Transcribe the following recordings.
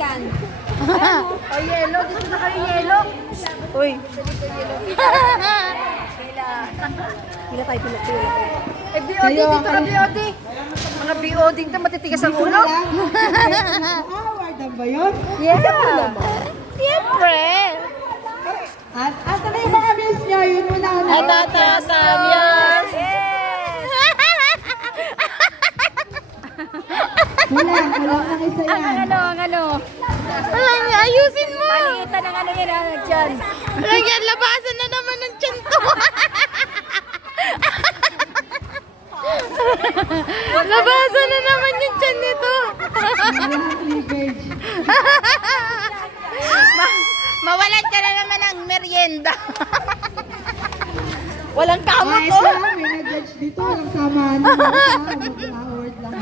American. O, yelo. Dito na kayo yelo. Uy. Pila tayo, pila, pila. Eh, BOD, dito ka BOD. Mga BOD ito, matitigas ang ulo. Award na ba yun? Yeah. Siyempre. At asa na yung mga miss nyo? Yun muna ako na. Ito, ito, ito. Yes. Kulang, kulang ang isa Ang yan. ang ano. Niya, ayusin mo. Palitan ng ano yan, ang dyan. Lagyan, labasan na naman ng tiyan to. labasan na naman yung tiyan nito. Ma- mawalan ka na naman ng merienda. Walang kamot Ayos ko. lang, may nag-judge dito. Walang samaan. Mag-award lang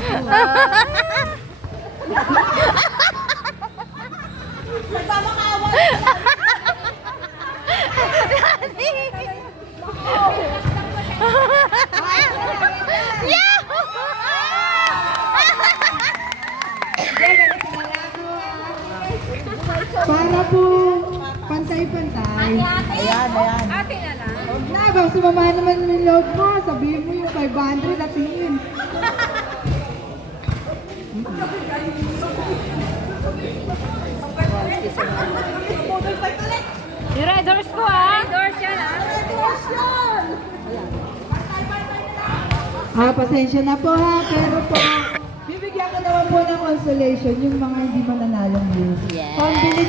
Para po pantay-pantay. Ayan, ayan. Huwag na, bang sumama naman yung loob mo. Sabihin mo yung 500 at tingin. Yung red horse ko ah. Red horse yan ah. Ah, pasensya na po ha, pero po, bibigyan ko naman po ng consolation yung mga hindi mananalong news.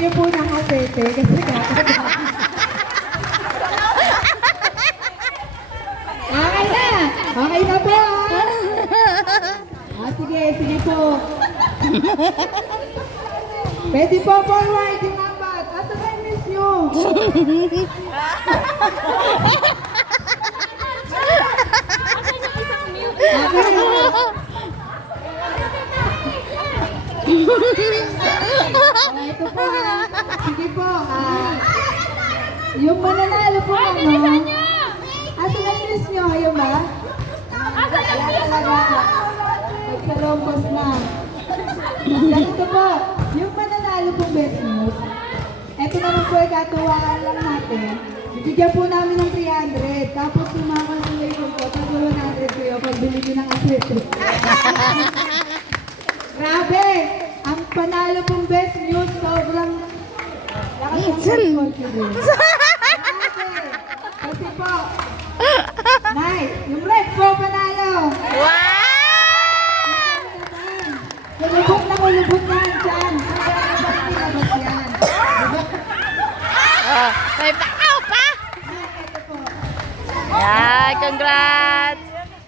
Niyo po ng asete kasi kakagawa. Okay na! Okay na po! Ah, sige, sige po. Pwede po forward yung apat. Asa yung miss nyo? Ah, ito po ha. Sige po. Ah, yung mananalo po ano? Asa na miss nyo? Ayun ba? Asa na talaga. Nagkalompos na. Ganito po. Yung mananalo pong best news. Ito naman po ay katuwaan lang natin. Bibigyan po namin ng 300. Tapos yung mga consolation po, pag 100 kayo, pagbili nyo ng asete. Grabe! Grabe! Kasi po, nice! Yung red po panalo! Wow! Kulubot na kulubot yan dyan! Labas yan! Oh, may pa. Ito po. Yeah, congrats.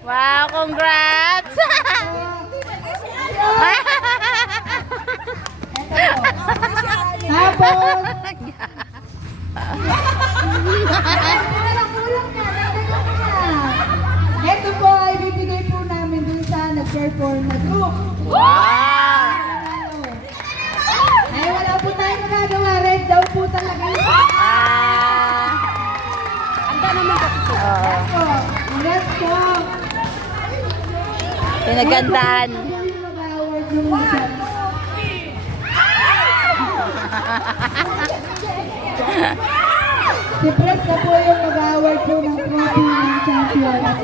Wow, congrats. Tapos, ito po ay bibigay po namin dun sa nag-perform na group. wow. Ay, wala po tayong magagawa. Red daw po talaga yun. Ah. Anda naman kasi siya. Oo. Po, Red po. Pinagandahan. Ito po yung mag-award ng mga Si Pres na po yung mag-award po ng trophy ng champion at